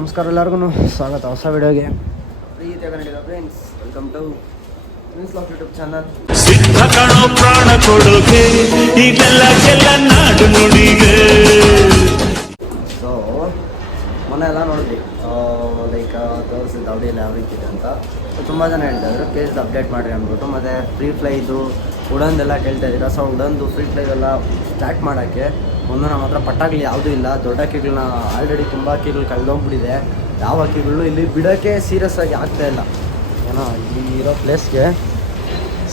ನಮಸ್ಕಾರ ಎಲ್ಲರಿಗೂ ಸ್ವಾಗತ ಹೊಸ ವಿಡಿಯೋಗೆ. ಪ್ರೀತಿಯ Kannadiga friends, welcome to Prince Lock YouTube channel. ಸಿದ್ಧ ಕಣೋ ಪ್ರಾಣ ಕೊಡೋಕೆ ಈಗೆಲ್ಲ ನಾಡು ನುಡಿಗೆ. ಸೊ ಮೊನ್ನೆ ಎಲ್ಲ ನೋಡಿದ್ವಿ, ಲೈಕ್ ತೋರಿಸಿದ ದಾವಡಿಯಲ್ಲಿ ಯಾವ ರೀತಿ ಇದೆ ಅಂತ. ಸೊ ತುಂಬ ಜನ ಹೇಳ್ತಾಯಿದ್ರು ಕೇಸ್ ಅಪ್ಡೇಟ್ ಮಾಡಿರಿ ಅಂದ್ಬಿಟ್ಟು. ಮತ್ತು ಫ್ರೀ ಫ್ಲೈದು ಉಡನ್ದೆಲ್ಲ ಕೇಳ್ತಾ ಇದ್ದೀರಾ. ಸೊ ಉಡನ್ದು ಫ್ರೀ ಫ್ಲೈದೆಲ್ಲ ಸ್ಟಾರ್ಟ್ ಮಾಡೋಕ್ಕೆ ಒಂದು ನಮ್ಮ ಹತ್ರ ಪಟ್ಟಾಗಲಿ ಯಾವುದೂ ಇಲ್ಲ. ದೊಡ್ಡ ಅಕ್ಕಿಗಳನ್ನ ಆಲ್ರೆಡಿ ತುಂಬ ಅಕ್ಕಿಗಳು ಕಳೆದೋಗ್ಬಿಟ್ಟಿದೆ. ಯಾವ ಅಕ್ಕಿಗಳು ಇಲ್ಲಿ ಬಿಡೋಕ್ಕೆ ಸೀರಿಯಸ್ ಆಗಿ ಆಗ್ತಾಯಿಲ್ಲ. ಏನೋ ಇಲ್ಲಿ ಇರೋ ಪ್ಲೇಸ್ಗೆ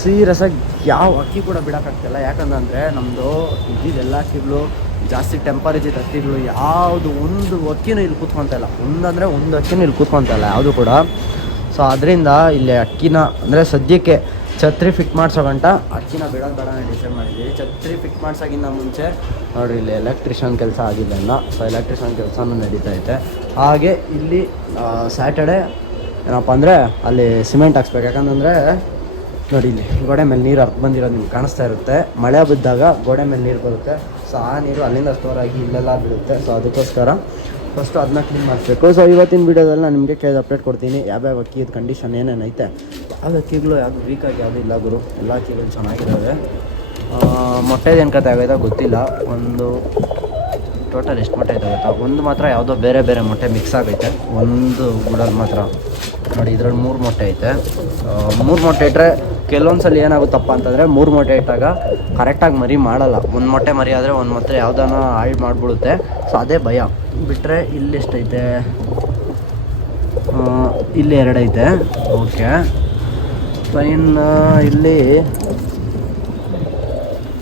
ಸೀರಿಯಸ್ ಆಗಿ ಯಾವ ಅಕ್ಕಿ ಕೂಡ ಬಿಡೋಕ್ಕಾಗ್ತಾಯಿಲ್ಲ. ಯಾಕಂದರೆ ನಮ್ಮದು ಇದ್ದಿದ್ದೆಲ್ಲ ಅಕ್ಕಿಗಳು ಜಾಸ್ತಿ ಟೆಂಪರೇಚರ್ ಅಕ್ಕಿಗಳು ಯಾವುದು ಒಂದು ಅಕ್ಕಿನೂ ಇಲ್ಲಿ ಕೂತ್ಕೊತಾ ಇಲ್ಲ. ಒಂದು ಅಕ್ಕಿನೂ ಇಲ್ಲಿ ಕೂತ್ಕೊತಾ ಇಲ್ಲ ಯಾವುದು ಕೂಡ. ಸೊ ಅದರಿಂದ ಇಲ್ಲಿ ಅಕ್ಕಿನ ಅಂದರೆ ಸದ್ಯಕ್ಕೆ ಛತ್ರಿ ಫಿಟ್ ಮಾಡಿಸೋ ಗಂಟ ಅಕ್ಕಿನ ಬಿಡೋದು ಬೇಡ ಡಿಸೈಡ್ ಮಾಡಿದ್ವಿ. ಛತ್ರಿ ಫಿಟ್ ಮಾಡ್ಸೋಕ್ಕಿಂತ ಮುಂಚೆ ನೋಡಿರಿ ಇಲ್ಲಿ ಎಲೆಕ್ಟ್ರಿಷಿಯನ್ ಕೆಲಸ ಆಗಿಲ್ಲ ಇನ್ನು. ಸೊ ಎಲೆಕ್ಟ್ರಿಷಿಯನ್ ಕೆಲಸನೂ ನಡೀತಾ ಐತೆ. ಹಾಗೆ ಇಲ್ಲಿ ಸ್ಯಾಟರ್ಡೆ ಏನಪ್ಪ ಅಂದರೆ ಅಲ್ಲಿ ಸಿಮೆಂಟ್ ಹಾಕ್ಸ್ಬೇಕು. ಯಾಕಂತಂದರೆ ನೋಡಿ ಇಲ್ಲಿ ಗೋಡೆ ಮೇಲೆ ನೀರು ಹರ್ದು ಬಂದಿರೋದು ನಿಮ್ಗೆ ಕಾಣಿಸ್ತಾ ಇರುತ್ತೆ. ಮಳೆ ಬಿದ್ದಾಗ ಗೋಡೆ ಮೇಲೆ ನೀರು ಬರುತ್ತೆ. ಸೊ ಆ ನೀರು ಅಲ್ಲಿಂದ ಸ್ಟೋರ್ ಆಗಿ ಇಲ್ಲೆಲ್ಲ ಬೀಳುತ್ತೆ. ಸೊ ಅದಕ್ಕೋಸ್ಕರ ಫಸ್ಟು ಅದನ್ನ ಕ್ಲೀನ್ ಮಾಡಿಸ್ಬೇಕು. ಸೊ ಇವತ್ತಿನ ವೀಡಿಯೋದಲ್ಲಿ ನಾನು ನಿಮಗೆ ಕೇಸ್ ಅಪ್ಡೇಟ್ ಕೊಡ್ತೀನಿ. ಯಾವ್ಯಾವ ಅಕ್ಕಿದ ಕಂಡೀಷನ್ ಏನೇನೈತೆ. ಯಾವ ಅಕ್ಕಿಗಳು ಯಾವುದು ವೀಕಾಗಿ ಯಾವುದೂ ಇಲ್ಲ ಗುರು, ಎಲ್ಲ ಅಕ್ಕಿಗಳು ಚೆನ್ನಾಗಿದ್ದಾವೆ. ಮೊಟ್ಟೆದು ಏನು ಕತೆ ಆಗೈತೆ ಗೊತ್ತಿಲ್ಲ. ಒಂದು ಟೋಟಲ್ ಎಷ್ಟು ಮೊಟ್ಟೆ ಇದಾಗುತ್ತೆ, ಒಂದು ಮಾತ್ರ ಯಾವುದೋ ಬೇರೆ ಬೇರೆ ಮೊಟ್ಟೆ ಮಿಕ್ಸ್ ಆಗೈತೆ. ಒಂದು ಗುಡಲ್ಲಿ ಮಾತ್ರ ನೋಡಿ ಇದ್ರಲ್ಲಿ 3 ಮೊಟ್ಟೆ ಐತೆ. 3 ಮೊಟ್ಟೆ ಇಟ್ಟರೆ ಕೆಲವೊಂದು ಸಲ ಏನಾಗುತ್ತಪ್ಪ ಅಂತಂದರೆ 3 ಮೊಟ್ಟೆ ಇಟ್ಟಾಗ ಕರೆಕ್ಟಾಗಿ ಮರಿ ಮಾಡಲ್ಲ. ಒಂದು ಮೊಟ್ಟೆ ಮರಿ ಆದರೆ ಒಂದು ಮೊಟ್ಟೆ ಯಾವುದಾನ ಹಾಳು ಮಾಡಿಬಿಡುತ್ತೆ. ಸೊ ಅದೇ ಭಯ. ಬಿಟ್ಟರೆ ಇಲ್ಲಿ ಎಷ್ಟೈತೆ, ಇಲ್ಲಿ 2 ಐತೆ. Okay fine. ಇಲ್ಲಿ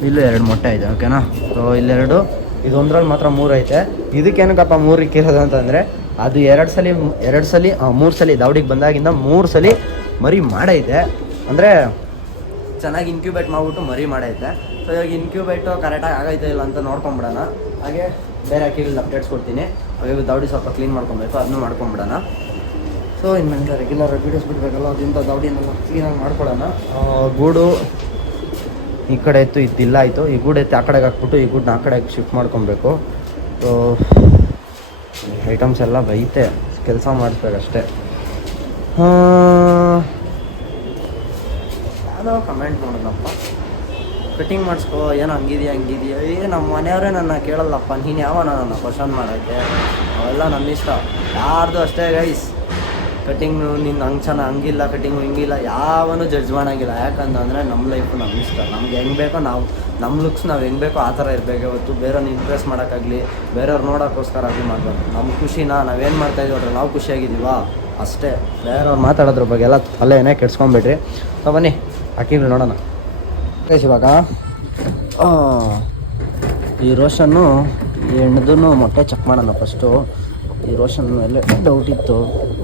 2 ಮೊಟ್ಟೆ ಐತೆ. ಓಕೆನಾ. ಸೊ ಇಲ್ಲೆರಡು, ಇದೊಂದ್ರಲ್ಲಿ ಮಾತ್ರ 3 ಐತೆ. ಇದಕ್ಕೇನಕ್ಕಪ್ಪ 3 ಇಕ್ಕಿರೋದು ಅಂತಂದರೆ ಅದು 3 ಸಲ ದಾವಡಿಗೆ ಬಂದಾಗಿಂದ 3 ಸಲ ಮರಿ ಮಾಡೈತೆ. ಅಂದರೆ ಚೆನ್ನಾಗಿ ಇನ್ಕ್ಯೂಬೇಟ್ ಮಾಡಿಬಿಟ್ಟು ಮರಿ ಮಾಡೈತೆ. ಸೊ ಇವಾಗ ಇನ್ಕ್ಯೂಬೇಟು ಕರೆಕ್ಟಾಗಿ ಆಗೈತೆ ಇಲ್ಲ ಅಂತ ನೋಡ್ಕೊಂಬಿಡೋಣ. ಹಾಗೆ ಬೇರೆ ಅಕ್ಕಿಗಳು ಅಪ್ಡೇಟ್ಸ್ ಕೊಡ್ತೀನಿ. ಹಾಗೆ ದಾವಡಿ ಸ್ವಲ್ಪ ಕ್ಲೀನ್ ಮಾಡ್ಕೊಬೇಕು, ಅದನ್ನು ಮಾಡ್ಕೊಂಬಿಡೋಣ. ಸೊ ಇನ್ಮೇಲೆ ರೆಗ್ಯುಲರ್ ವೀಡಿಯೋಸ್ ಬಿಡಬೇಕಲ್ಲ, ಅದರಿಂದ ದಾವಡಿನೆಲ್ಲ ಕ್ಲೀನಾಗಿ ಮಾಡ್ಕೊಳ್ಳೋಣ. ಗೂಡು ಈ ಕಡೆ ಇತ್ತು, ಇದಿಲ್ಲ ಆಯಿತು. ಈ ಗೂಡು ಎತ್ತಿ ಆ ಕಡೆಗೆ ಹಾಕ್ಬಿಟ್ಟು ಈ ಗೂಡನ್ನ ಆ ಕಡೆಗೆ ಶಿಫ್ಟ್ ಮಾಡ್ಕೊಬೇಕು. ಸೊ ಐಟಮ್ಸ್ ಎಲ್ಲ ಬೈತೆ, ಕೆಲಸ ಮಾಡಿಸ್ಬೇಕಷ್ಟೇ. ಯಾವುದೋ ಕಮೆಂಟ್ ಮಾಡೋದಪ್ಪ, ಕಟಿಂಗ್ ಮಾಡಿಸ್ಕೋ, ಏನೋ ಹಂಗಿದೆಯಾ ನಮ್ಮ ಮನೆಯವರೇ ನನ್ನ ಕೇಳಲ್ಲಪ್ಪ, ನೀನು ಯಾವ ನನ್ನ ಕ್ವಶನ್ ಮಾಡೋಕ್ಕೆ. ಅವೆಲ್ಲ ನನ್ನ ಇಷ್ಟ, ಯಾರ್ದು ಅಷ್ಟೇ ಗೈಸ್. ಕಟಿಂಗು ನಿನ್ನ ಹಂಗಿಲ್ಲ, ಕಟಿಂಗು ಹಿಂಗಿಲ್ಲ, ಯಾವನು ಜಡ್ಜ್ ಮಾಡೋಂಗಿಲ್ಲ. ಯಾಕಂತಂದರೆ ನಮ್ಮ ಲೈಫು ನಮ್ಮ ಇಷ್ಟ. ನಮ್ಗೆ ಹೆಂಗೆ ಬೇಕೋ ನಾವು, ನಮ್ಮ ಲುಕ್ಸ್ ನಾವು ಹೆಂಗೆ ಬೇಕೋ ಆ ಥರ ಇರಬೇಕು. ಇವತ್ತು ಬೇರೆಯವ್ರನ್ನ ಇಂಪ್ರೆಸ್ ಮಾಡೋಕ್ಕಾಗಲಿ, ಬೇರೆಯವ್ರು ನೋಡೋಕ್ಕೋಸ್ಕರ ಆಗಲಿ ಮಾಡಬಾರ್ದು. ನಮ್ಮ ಖುಷಿನ ನಾವೇನು ಮಾಡ್ತಾಯಿದ್ದೀವಿ ನಾವು ಖುಷಿಯಾಗಿದ್ದೀವ ಅಷ್ಟೇ. ಬೇರೆಯವ್ರು ಮಾತಾಡೋದ್ರ ಬಗ್ಗೆ ಎಲ್ಲ ತಲೆನೇ ಕೆಡ್ಸ್ಕೊಂಬಿಡ್ರಿ. ಸೊ ಬನ್ನಿ ಅಕ್ಕಿಗಳು ನೋಡೋಣ. ಇವಾಗ ಈ ರೋಷನ್ನು ಈ ಹೆಣ್ಣದೂ ಮೊಟ್ಟೆ ಚೆಕ್ ಮಾಡೋಣ ಫಸ್ಟು. ಈ ರೋಷನ್ ಮೇಲೆ ಡೌಟ್ ಇತ್ತು,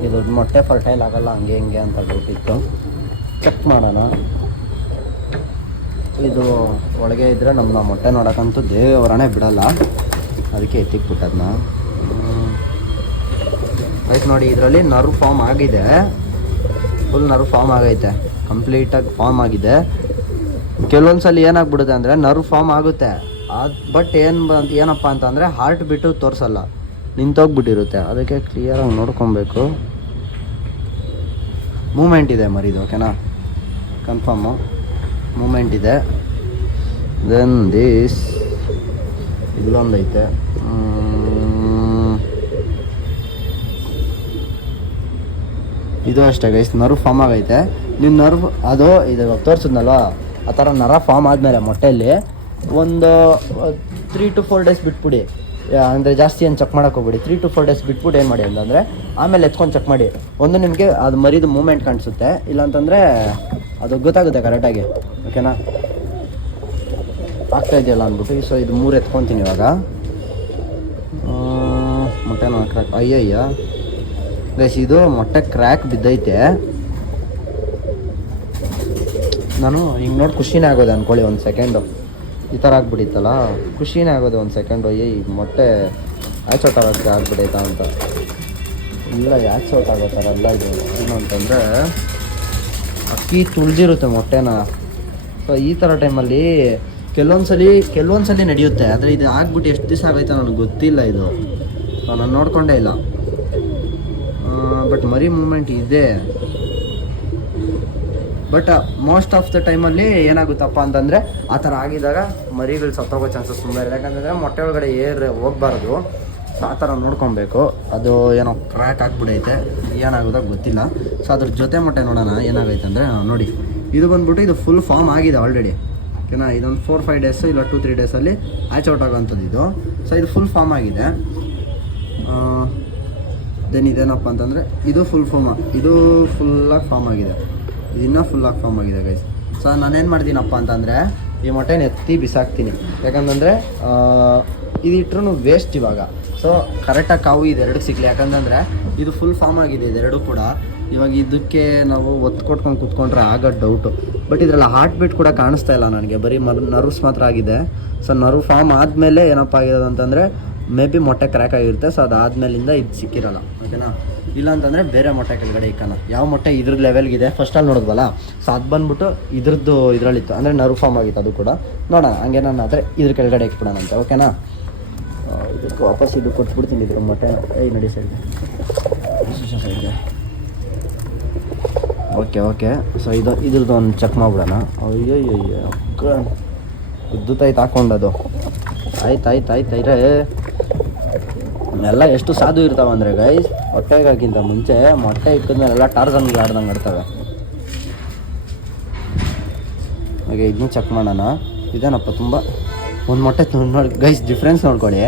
ಇದು ಮೊಟ್ಟೆ ಫರ್ಟೈಲ್ ಆಗೋಲ್ಲ ಹಂಗೆ ಹಿಂಗೆ ಅಂತ ಡೌಟ್ ಇತ್ತು. ಚೆಕ್ ಮಾಡೋಣ. ಇದು ಒಳಗೆ ಇದ್ದರೆ ನಮ್ಮ ಮೊಟ್ಟೆ ನೋಡೋಕ್ಕಂತೂ ದೇವರನೇ ಬಿಡೋಲ್ಲ, ಅದಕ್ಕೆ ಎತ್ತಿಕ್ಬಿಟ್ಟದನ್ನ. ಆಯ್ತು ನೋಡಿ, ಇದರಲ್ಲಿ ನರ್ವ್ ಫಾರ್ಮ್ ಆಗಿದೆ, ಫುಲ್ ನರ್ವ್ ಫಾರ್ಮ್ ಆಗೈತೆ, ಕಂಪ್ಲೀಟಾಗಿ ಫಾರ್ಮ್ ಆಗಿದೆ. ಕೆಲವೊಂದು ಸಲ ಏನಾಗ್ಬಿಡುತ್ತೆ ಅಂದರೆ ನರ್ವ್ ಫಾರ್ಮ್ ಆಗುತ್ತೆ, ಬಟ್ ಏನಪ್ಪ ಅಂತಂದರೆ ಹಾರ್ಟ್ ಬಿಟ್ಟು ತೋರಿಸಲ್ಲ, ನಿಂತೋಗ್ಬಿಟ್ಟಿರುತ್ತೆ. ಅದಕ್ಕೆ ಕ್ಲಿಯರಾಗಿ ನೋಡ್ಕೊಬೇಕು. ಮೂಮೆಂಟ್ ಇದೆ ಮರಿದು, ಓಕೆನಾ, ಕನ್ಫರ್ಮು ಮೂಮೆಂಟ್ ಇದೆ. ದೆನ್ ಇಲ್ಲೊಂದೈತೆ. ಇದು ಅಷ್ಟೇ ಗೈಸ್, ನರ್ವ್ ಫಾರ್ಮ್ ಆಗೈತೆ. ನೀವು ನರ್ವ್ ಅದು ಇದು ತೋರಿಸಿದ್ನಲ್ವ, ಆ ಥರ ನರ ಫಾರ್ಮ್ ಆದಮೇಲೆ ಮೊಟ್ಟೆಯಲ್ಲಿ ಒಂದು 3 to 4 ಡೇಸ್ ಬಿಟ್ಬಿಡಿ. ಅಂದರೆ ಜಾಸ್ತಿ ಏನು ಚೆಕ್ ಮಾಡೋಕೆ ಹೋಗ್ಬಿಡಿ. 3 to 4 ಡೇಸ್ ಬಿಟ್ಬಿಟ್ಟು ಏನು ಮಾಡಿ ಅಂತಂದರೆ ಆಮೇಲೆ ಎತ್ಕೊಂಡು ಚೆಕ್ ಮಾಡಿ. ಒಂದು ನಿಮಗೆ ಅದು ಮರಿದು ಮೂಮೆಂಟ್ ಕಾಣಿಸುತ್ತೆ, ಇಲ್ಲಾಂತಂದರೆ ಅದು ಗೊತ್ತಾಗುತ್ತೆ ಕರೆಕ್ಟಾಗಿ. ಓಕೆನಾ, ಆಗ್ತಾಯಿದೆಯಲ್ಲ ಅಂದ್ಬಿಟ್ಟು. ಸೊ ಇದು 3 ಎತ್ಕೊತೀನಿ ಇವಾಗ. ಮೊಟ್ಟೆನ ಕ್ರ್ಯಾಕ್, ಅಯ್ಯಯ್ಯ ಗೈಸ್, ಇದು ಮೊಟ್ಟೆ ಕ್ರ್ಯಾಕ್ ಬಿದ್ದೈತೆ. ನಾನು ಹಿಂಗೆ ನೋಡಿ ಖುಷಿನೇ ಆಗೋದು ಅಂದ್ಕೊಳ್ಳಿ. ಒಂದು ಸೆಕೆಂಡು ಈ ಥರ ಆಗ್ಬಿಟ್ಟಿತ್ತಲ್ಲ, ಖುಷಿನೇ ಆಗೋದು ಒಂದು ಸೆಕೆಂಡು. ಈ ಮೊಟ್ಟೆ ಯಾಕೆ ಔಟ್ ಆಗ್ಬಿಟ್ಟೈತಾ ಅಂತ. ಇಲ್ಲ ಯಾಕೆ ಔಟ್ ಆಗೋ ಥರ ಎಲ್ಲ ಇದು ಏನು ಅಂತಂದರೆ ಅಕ್ಕಿ ತುಳಿದಿರುತ್ತೆ ಮೊಟ್ಟೆನ. ಸೊ ಈ ಥರ ಟೈಮಲ್ಲಿ ಕೆಲವೊಂದು ಸಲ ನಡೆಯುತ್ತೆ. ಆದರೆ ಇದು ಆಗ್ಬಿಟ್ಟು ಎಷ್ಟು ದಿವಸ ಆಗೈತೆ ನನಗೆ ಗೊತ್ತಿಲ್ಲ. ಇದು ನಾನು ನೋಡ್ಕೊಂಡೇ ಇಲ್ಲ. ಬಟ್ ಮರಿ ಮೂಮೆಂಟ್ ಇದೆ. ಬಟ್ ಮೋಸ್ಟ್ ಆಫ್ ದ ಟೈಮಲ್ಲಿ ಏನಾಗುತ್ತಪ್ಪ ಅಂತಂದರೆ ಆ ಥರ ಆಗಿದಾಗ ಮರಿಗಳು ಸತ್ತೋಗೋ ಚಾನ್ಸಸ್ ತುಂಬ ಇದೆ. ಯಾಕಂತಂದರೆ ಮೊಟ್ಟೆ ಒಳಗಡೆ ಏರ್ ಹೋಗಬಾರ್ದು, ಆ ಥರ ನೋಡ್ಕೊಬೇಕು. ಅದು ಏನೋ ಕ್ರ್ಯಾಕ್ ಆಗಿಬಿಡೈತೆ, ಏನಾಗೋದಾಗ ಗೊತ್ತಿಲ್ಲ. ಸೊ ಅದ್ರ ಜೊತೆ ಮೊಟ್ಟೆ ನೋಡೋಣ ಏನಾಗೈತೆ ಅಂದರೆ ನೋಡಿ, ಇದು ಬಂದ್ಬಿಟ್ಟು ಇದು ಫುಲ್ ಫಾರ್ಮ್ ಆಗಿದೆ ಆಲ್ರೆಡಿ, ಓಕೆನಾ. ಇದೊಂದು 4-5 ಡೇಸು ಇಲ್ಲ 2-3 ಡೇಸಲ್ಲಿ ಆಚ್ ಔಟ್ ಆಗೋಂಥದ್ದು ಇದು. ಸೊ ಇದು ಫುಲ್ ಫಾರ್ಮ್ ಆಗಿದೆ. ದೆನ್ ಇದೇನಪ್ಪ ಅಂತಂದರೆ ಇದು ಫುಲ್ ಫುಲ್ಲಾಗಿ ಫಾರ್ಮ್ ಆಗಿದೆ, ಇದು ಇನ್ನೂ ಫುಲ್ಲಾಗಿ ಫಾರ್ಮ್ ಆಗಿದೆ ಗೈಸ್. ಸೊ ನಾನೇನು ಮಾಡ್ತೀನಪ್ಪ ಅಂತಂದರೆ ಈ ಮೊಟ್ಟೆನ ಎತ್ತಿ ಬಿಸಾಕ್ತೀನಿ. ಯಾಕಂತಂದರೆ ಇದು ಇಟ್ರೂ ವೇಸ್ಟ್ ಇವಾಗ. ಸೊ ಕರೆಕ್ಟಾಗಿ ಕಾವು ಇದೆರಡಕ್ಕೆ ಸಿಗಲಿ. ಯಾಕಂತಂದರೆ ಇದು ಫುಲ್ ಫಾರ್ಮ್ ಆಗಿದೆ ಇದೆರಡು ಕೂಡ. ಇವಾಗ ಇದಕ್ಕೆ ನಾವು ಒತ್ತು ಕೊಟ್ಕೊಂಡು ಕೂತ್ಕೊಂಡ್ರೆ ಆಗೋದು ಡೌಟು. ಬಟ್ ಇದರಲ್ಲಿ ಹಾರ್ಟ್ ಬೀಟ್ ಕೂಡ ಕಾಣಿಸ್ತಾ ಇಲ್ಲ ನನಗೆ, ಬರೀ ನರ್ವ್ಸ್ ಮಾತ್ರ ಆಗಿದೆ. ಸೊ ನರ್ವ್ ಫಾರ್ಮ್ ಆದಮೇಲೆ ಏನಪ್ಪ ಆಗಿದೆ ಅಂತಂದರೆ ಮೇ ಬಿ ಮೊಟ್ಟೆ ಕ್ರ್ಯಾಕ್ ಆಗಿರುತ್ತೆ. ಸೊ ಅದಾದಮೇಲಿಂದ ಇದು ಸಿಕ್ಕಿರಲ್ಲ, ಓಕೆನಾ. ಇಲ್ಲಾಂತಂದರೆ ಬೇರೆ ಮೊಟ್ಟೆ ಕೆಳಗಡೆ ಇಕ್ಕೋಣ. ಯಾವ ಮೊಟ್ಟೆ ಇದ್ರ ಲೆವೆಲ್ಗಿದೆ ಫಸ್ಟಲ್ಲಿ ನೋಡಿದ್ವಲ್ಲ, ಸೊ ಅದು ಬಂದ್ಬಿಟ್ಟು ಇದ್ರದ್ದು ಇದರಲ್ಲಿತ್ತು, ಅಂದರೆ ನರ್ವ್ ಫಾರ್ಮ್ ಆಗಿತ್ತು ಅದು ಕೂಡ. ನೋಡೋಣ ಹಂಗೆ ನಾನು ಆದರೆ ಇದ್ರ ಕೆಳಗಡೆ ಇಕ್ಬಿಡೋಣ ಅಂತ, ಓಕೆನಾ. ಇದಕ್ಕೆ ವಾಪಸ್ ಇದು ಕೊಟ್ಬಿಡ್ತೀನಿ ಇದ್ರ ಮೊಟ್ಟೆ. ನಡಿ ಸೈಡ್ಗೆ. ಓಕೆ. ಸೊ ಇದ್ರದ್ದು ಒಂದು ಚೆಕ್ ಮಾಡಿಬಿಡೋಣ. ಅಯ್ಯೋ ಉದ್ದುತ್ತೈತೆ ಹಾಕ್ಕೊಂಡದು. ಆಯ್ತು ಎಲ್ಲ ಎಷ್ಟು ಸಾಧು ಇರ್ತಾವೆ ಅಂದರೆ ಗೈಸ್, ಹೊಟ್ಟೆಗಾಗಿಂತ ಮುಂಚೆ ಮೊಟ್ಟೆ ಇಕ್ಕಿದ್ಮೇಲೆ ಎಲ್ಲ ಟಾರ್ಜನ್ಗಳು ಆಡ್ದಂಗೆ ಆಡ್ತವೆ. ಹಾಗೆ ಇದನ್ನೂ ಚೆಕ್ ಮಾಡೋಣ. ಇದೇನಪ್ಪ ತುಂಬ ಒಂದು ಮೊಟ್ಟೆ ನೋಡಿ ಗೈಸ್, ಡಿಫ್ರೆನ್ಸ್ ನೋಡ್ಕೊಳ್ಳಿ.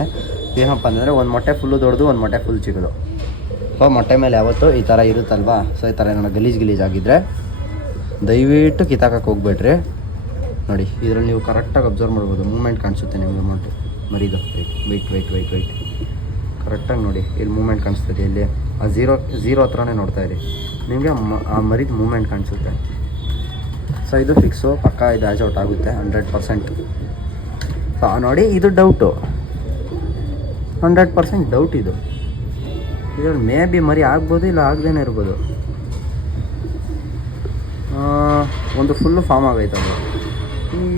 ಏನಪ್ಪ ಅಂದರೆ ಒಂದು ಮೊಟ್ಟೆ ಫುಲ್ಲು ದೊಡ್ಡದು, ಒಂದು ಮೊಟ್ಟೆ ಫುಲ್ ಚಿಕ್ಕದು. ಸೊ ಮೊಟ್ಟೆ ಮೇಲೆ ಯಾವತ್ತೂ ಈ ಥರ ಇರುತ್ತಲ್ವಾ. ಸೊ ಈ ಥರ ಏನಾರ ಗಲೀಜಾಗಿದ್ದರೆ ದಯವಿಟ್ಟು ಕಿತ್ತಾಕಕ್ಕೆ ಹೋಗ್ಬೇಡ್ರಿ. ನೋಡಿ ಇದರಲ್ಲಿ ನೀವು ಕರೆಕ್ಟಾಗಿ ಅಬ್ಸರ್ವ್ ಮಾಡ್ಬೋದು, ಮೂಮೆಂಟ್ ಕಾಣಿಸುತ್ತೆ ನಿಮಗೆ ಮೊಟ್ಟೆ ಮರಿದು. ವೆಯ್ಟ್ ಕರೆಕ್ಟಾಗಿ ನೋಡಿ, ಇಲ್ಲಿ ಮೂಮೆಂಟ್ ಕಾಣಿಸ್ತದೆ. ಇಲ್ಲಿ ಆ ಝೀರೋ ಹತ್ರನೇ ನೋಡ್ತಾ ಇರಿ, ನಿಮಗೆ ಆ ಮರಿದು ಮೂಮೆಂಟ್ ಕಾಣಿಸುತ್ತೆ. ಸೊ ಇದು ಫಿಕ್ಸು, ಪಕ್ಕ ಇದು ಆಚ್ ಔಟ್ ಆಗುತ್ತೆ 100%. ಸೊ ನೋಡಿ ಇದು ಡೌಟು, 100% ಡೌಟ್ ಇದು. ಇದ್ರಲ್ಲಿ ಮೇ ಬಿ ಮರಿ ಆಗ್ಬೋದು, ಇಲ್ಲ ಆಗದೇನೆ ಇರ್ಬೋದು. ಒಂದು ಫುಲ್ಲು ಫಾರ್ಮ್ ಆಗೈತೆ ಅದು.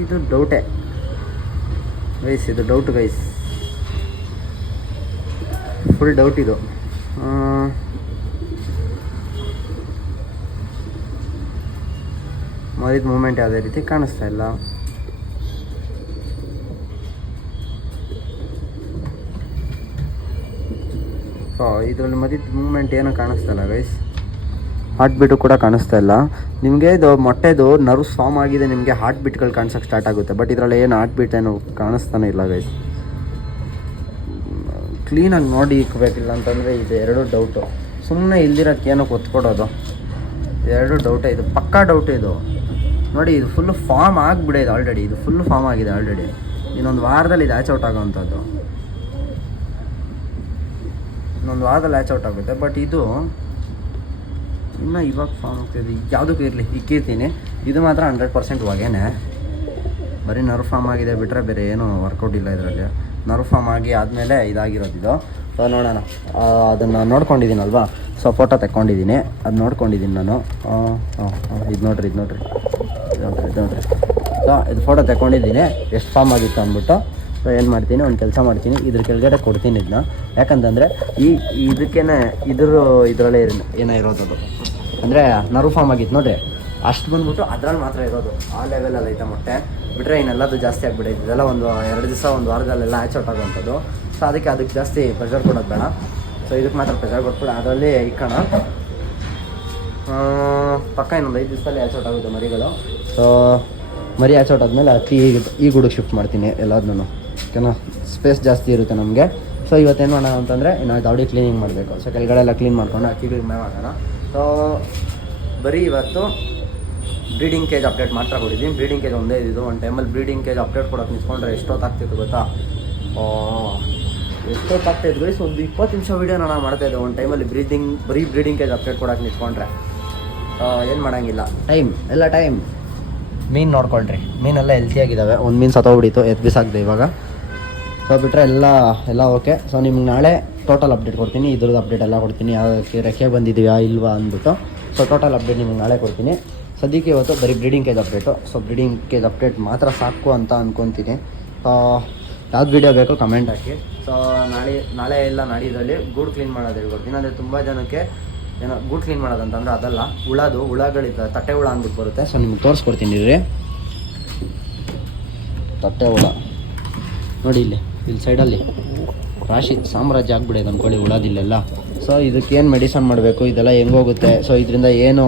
ಇದು ಡೌಟೇ ಗೈಸ್, ಇದು ಡೌಟ್ ಗೈಸ್, ಫುಲ್ ಡೌಟ್ ಇದು. ಮರಿದ ಮೂಮೆಂಟ್ ಯಾವುದೇ ರೀತಿ ಕಾಣಿಸ್ತಾ ಇಲ್ಲ. ಸೊ ಇದರಲ್ಲಿ ಮರಿದ ಮೂಮೆಂಟ್ ಏನೂ ಕಾಣಿಸ್ತಾ ಇಲ್ಲ ಗೈಸ್. ಹಾರ್ಟ್ ಬೀಟು ಕೂಡ ಕಾಣಿಸ್ತಾ ಇಲ್ಲ ನಿಮಗೆ. ಇದು ಮೊಟ್ಟೆದು ನರ್ವ್ಸ್ ಫಾರ್ಮ್ ಆಗಿದೆ, ನಿಮಗೆ ಹಾರ್ಟ್ ಬೀಟ್ಗಳು ಕಾಣಿಸೋಕ್ಕೆ ಸ್ಟಾರ್ಟ್ ಆಗುತ್ತೆ. ಬಟ್ ಇದರಲ್ಲಿ ಏನು ಹಾರ್ಟ್ ಬೀಟ್ ಏನು ಕಾಣಿಸ್ತಾನೆ ಇಲ್ಲ ಗೈಸ್. ಕ್ಲೀನಾಗಿ ನೋಡಿ ಇಕ್ಬೇಕಿಲ್ಲ ಅಂತಂದರೆ ಇದು ಎರಡು ಡೌಟು. ಸುಮ್ಮನೆ ಇಲ್ದಿರೋಕ್ಕೆ ಏನಕ್ಕೆ ಒತ್ಕೊಡೋದು, ಎರಡು ಡೌಟೇ ಇದು, ಪಕ್ಕಾ ಡೌಟ್ ಇದು. ನೋಡಿ ಇದು ಫುಲ್ಲು ಫಾರ್ಮ್ ಆಗಿಬಿಡಿದೆ ಆಲ್ರೆಡಿ, ಇದು ಫುಲ್ಲು ಫಾರ್ಮ್ ಆಗಿದೆ ಆಲ್ರೆಡಿ. ಇನ್ನೊಂದು ವಾರದಲ್ಲಿ ಇದು ಆಚ್ ಔಟ್ ಆಗೋವಂಥದ್ದು, ಇನ್ನೊಂದು ವಾರದಲ್ಲಿ ಆಚ್ ಔಟ್ ಆಗುತ್ತೆ. ಬಟ್ ಇದು ಇನ್ನು ಇವಾಗ ಫಾರ್ಮ್ ಆಗ್ತಾಯಿದೆ. ಯಾವುದಕ್ಕೂ ಇರಲಿ ಇಕ್ಕಿರ್ತೀನಿ. ಇದು ಮಾತ್ರ 100% ಹೊಗೆನೆ, ಬರೀ ನರ್ವ್ ಫಾರ್ಮ್ ಆಗಿದೆ ಬಿಟ್ಟರೆ ಬೇರೆ ಏನೂ ವರ್ಕೌಟ್ ಇಲ್ಲ ಇದರಲ್ಲಿ. ನರ್ವ್ ಫಾರ್ಮ್ ಆಗಿ ಆದಮೇಲೆ ಇದಾಗಿರೋದು ಇದು. ಸೊ ನೋಡೋಣ, ಅದನ್ನು ನೋಡ್ಕೊಂಡಿದ್ದೀನಲ್ವಾ. ಸೊ ಫೋಟೋ ತೆಕ್ಕೊಂಡಿದ್ದೀನಿ, ಅದು ನೋಡ್ಕೊಂಡಿದ್ದೀನಿ ನಾನು. ಇದು ನೋಡ್ರಿ ಸೊ ಇದು ಫೋಟೋ ತೆಕ್ಕೊಂಡಿದ್ದೀನಿ ಎಷ್ಟು ಫಾರ್ಮ್ ಆಗಿತ್ತು ಅಂದ್ಬಿಟ್ಟು. ಸೊ ಏನು ಮಾಡ್ತೀನಿ, ಒಂದು ಕೆಲಸ ಮಾಡ್ತೀನಿ, ಇದ್ರ ಕೆಳಗಡೆ ಕೊಡ್ತೀನಿ ಇದನ್ನ. ಯಾಕಂತಂದರೆ ಇದಕ್ಕೇನೆ ಇದರಲ್ಲೇ ಏನೋ ಇರೋದು, ಅಂದರೆ ನರ್ವ್ ಫಾರ್ಮ್ ಆಗಿತ್ತು ನೋಡಿರಿ, ಅಷ್ಟು ಬಂದ್ಬಿಟ್ಟು ಅದ್ರಲ್ಲಿ ಮಾತ್ರ ಇರೋದು. ಆ ಲೆವೆಲಲ್ಲಿ ಐತೆ ಮೊಟ್ಟೆ, ಬಿಟ್ಟರೆ ಇನ್ನೆಲ್ಲದು ಜಾಸ್ತಿ ಆಗಿಬಿಡೈತೆ. ಇದೆಲ್ಲ ಒಂದು 2 ದಿವಸ ಒಂದು ವಾರದಲ್ಲೆಲ್ಲ ಆಚ್ ಔಟ್ ಆಗೋವಂಥದ್ದು. ಸೊ ಅದಕ್ಕೆ ಜಾಸ್ತಿ ಪ್ರೆಷರ್ ಕೊಡೋದು ಬೇಡ. ಸೊ ಇದಕ್ಕೆ ಮಾತ್ರ ಪ್ರೆಷರ್ ಕೊಟ್ಬಿಟ್ಟು ಅದರಲ್ಲಿ ಇಕ್ಕೋಣ. ಪಕ್ಕ ಇನ್ನೊಂದು 5 ದಿವಸದಲ್ಲಿ ಆಚ್ ಔಟ್ ಆಗುತ್ತೆ ಮರಿಗಳು. ಸೊ ಮರಿ ಆಚ್ ಔಟ್ ಆದಮೇಲೆ ಈ ಗೂಡಿಗೆ ಶಿಫ್ಟ್ ಮಾಡ್ತೀನಿ ಎಲ್ಲದನ್ನೂ, ಓಕೆನಾ. ಸ್ಪೇಸ್ ಜಾಸ್ತಿ ಇರುತ್ತೆ ನಮಗೆ. ಸೊ ಇವತ್ತೇನು ಮಾಡೋಣ ಅಂತಂದರೆ ಇನ್ನು ದಾವಡಿ ಕ್ಲೀನಿಂಗ್ ಮಾಡಬೇಕು. ಸೊ ಕೆಳಗಡೆ ಎಲ್ಲ ಕ್ಲೀನ್ ಮಾಡ್ಕೊಂಡು ಅಕ್ಕಿಗಳಿಗೆ ಮೇವು ಹಾಕೋಣ. ಸೊ ಬರೀ ಇವತ್ತು ಬ್ರೀಡಿಂಗ್ ಕೇಜ್ ಅಪ್ಡೇಟ್ ಮಾತ್ರ ಕೊಟ್ಟಿದ್ದೀನಿ. ಬ್ರೀಡಿಂಗ್ ಕೇಜ್ ಒಂದೇ ಇದ್ದು. ಒಂದು ಟೈಮಲ್ಲಿ ಬ್ರೀಡಿಂಗ್ ಕೇಜ್ ಅಪ್ಡೇಟ್ ಕೊಡೋಕೆ ನಿಂತ್ಕೊಂಡ್ರೆ ಎಷ್ಟೊತ್ತಾಗ್ತಿತ್ತು ಗೊತ್ತಾ? ಎಷ್ಟೊತ್ತಾಗ್ತಾಯಿದ್ದು ಗೈಸ್, ಒಂದು 20 ನಿಮಿಷ ವೀಡಿಯೋ ನಾನು ಮಾಡ್ತಾಯಿದ್ದೆ ಒಂದು ಟೈಮಲ್ಲಿ. ಬರೀ ಬ್ರೀಡಿಂಗ್ ಕೇಜ್ ಅಪ್ಡೇಟ್ ಕೊಡೋಕೆ ನಿಂತ್ಕೊಂಡ್ರೆ ಏನು ಮಾಡೋಂಗಿಲ್ಲ. ಟೈಮ್ ಮೀನು ನೋಡ್ಕೊಳ್ರಿ, ಮೀನೆಲ್ಲ ಹೆಲ್ತಿಯಾಗಿದ್ದಾವೆ. ಒಂದು ಮೀನು ಸತ್ತೋಗ್ಬಿಟ್ಟಿತ್ತು, ಬಿಸಾಕ್ದೆ ಇವಾಗ. ಸೊ ಬಿಟ್ಟರೆ ಎಲ್ಲ ಓಕೆ. ಸೊ ನಿಮ್ಗೆ ನಾಳೆ ಟೋಟಲ್ ಅಪ್ಡೇಟ್ ಕೊಡ್ತೀನಿ, ಇದ್ರದ್ದು ಅಪ್ಡೇಟ್ ಎಲ್ಲ ಕೊಡ್ತೀನಿ, ಯಾವುದಕ್ಕೆ ರೆಕ್ಕೆ ಬಂದಿದೆಯಾ ಇಲ್ವಾ ಅಂದ್ಬಿಟ್ಟು. ಸೊ ಟೋಟಲ್ ಅಪ್ಡೇಟ್ ನಿಮ್ಗೆ ನಾಳೆ ಕೊಡ್ತೀನಿ. ಸದ್ಯಕ್ಕೆ ಇವತ್ತು ಬರೀ breeding cage update. So breeding cage update ಮಾತ್ರ ಸಾಕು ಅಂತ ಅಂದ್ಕೊತೀನಿ. ಯಾವ್ದು ವೀಡಿಯೋ ಬೇಕೋ ಕಮೆಂಟ್ ಹಾಕಿ. ಸೊ ನಾಳೆ ಇಲ್ಲ ನಾಡಿದ್ರಲ್ಲಿ ಗೂಡು ಕ್ಲೀನ್ ಮಾಡೋದು ಹೇಳ್ಕೊಡ್ತೀನಿ. ಅಂದರೆ ತುಂಬ ಜನಕ್ಕೆ ಏನೋ ಗೂಡ್ ಕ್ಲೀನ್ ಮಾಡೋದಂತಂದ್ರೆ ಅದಲ್ಲ, ಹುಳಗಳಿದ್ದಾವೆ, ತಟ್ಟೆ ಹುಳ ಅಂದ್ಬಿಟ್ಟು ಬರುತ್ತೆ. ಸೊ ನಿಮ್ಗೆ ತೋರಿಸ್ಕೊಡ್ತೀನಿ ರೀ. ತಟ್ಟೆ ಹುಳ ನೋಡಿ, ಇಲ್ಲಿ ಸೈಡಲ್ಲಿ ರಾಶಿ ಸಾಮ್ರಾಜ್ಯ ಆಗ್ಬಿಡೋದು ಅಂದ್ಕೊಳ್ಳಿ ಹುಳದಿಲ್ಲೆಲ್ಲ. ಸೊ ಇದಕ್ಕೇನು ಮೆಡಿಸನ್ ಮಾಡಬೇಕು, ಇದೆಲ್ಲ ಹೆಂಗೋಗುತ್ತೆ, ಸೊ ಇದರಿಂದ ಏನು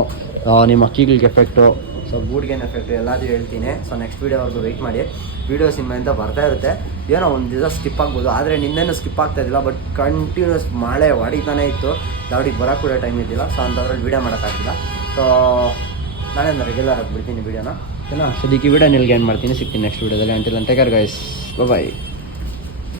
ನಿಮ್ಮ ಅಕ್ಕಿಗಳಿಗೆ ಎಫೆಕ್ಟು, ಸೊ ಗೂಡ್ಗೇನು ಎಫೆಕ್ಟು ಎಲ್ಲದೂ ಹೇಳ್ತೀನಿ. ಸೊ ನೆಕ್ಸ್ಟ್ ವೀಡಿಯೋವರೆಗೂ ವೆಯ್ಟ್ ಮಾಡಿ. ವೀಡಿಯೋಸ್ ನಿಮ್ಮಿಂದ ಬರ್ತಾ ಇರುತ್ತೆ, ಏನೋ ಒಂದು ದಿವಸ ಸ್ಕಿಪ್ ಆಗ್ಬೋದು, ಆದರೆ ನಿನ್ನೇನು ಸ್ಕಿಪ್ ಆಗ್ತಾಯಿದ್ದಿಲ್ಲ. ಬಟ್ ಕಂಟಿನ್ಯೂಸ್ ಮಳೆ ಹೊಡಿತಾನೇ ಇತ್ತು, ದಾವಡಿಗೆ ಬರೋಕ್ಕೆ ಕೂಡ ಟೈಮ್ ಇದ್ದಿಲ್ಲ. ಸೊ ಅಂಥದ್ರಲ್ಲಿ ವೀಡಿಯೋ ಮಾಡೋಕ್ಕಾಗಿಲ್ಲ. ಸೊ ನಾಳೆ ರೆಗ್ಯುಲರ್ ಆಗಿಬಿಡ್ತೀನಿ ವೀಡಿಯೋನ, ಓಕೆನಾ. ಸದ್ಯಕ್ಕೆ ಈ ವಿಡಿಯೋ ನಿಲ್ಗೆ ಏನು ಮಾಡ್ತೀನಿ, ಸಿಗ್ತೀನಿ ನೆಕ್ಸ್ಟ್ ವೀಡಿಯೋದಲ್ಲಿ. ಅಂಟಿಲ್ ಟೇಕ್ ಕೇರ್ ಗೈಸ್, ಬಾಯ್.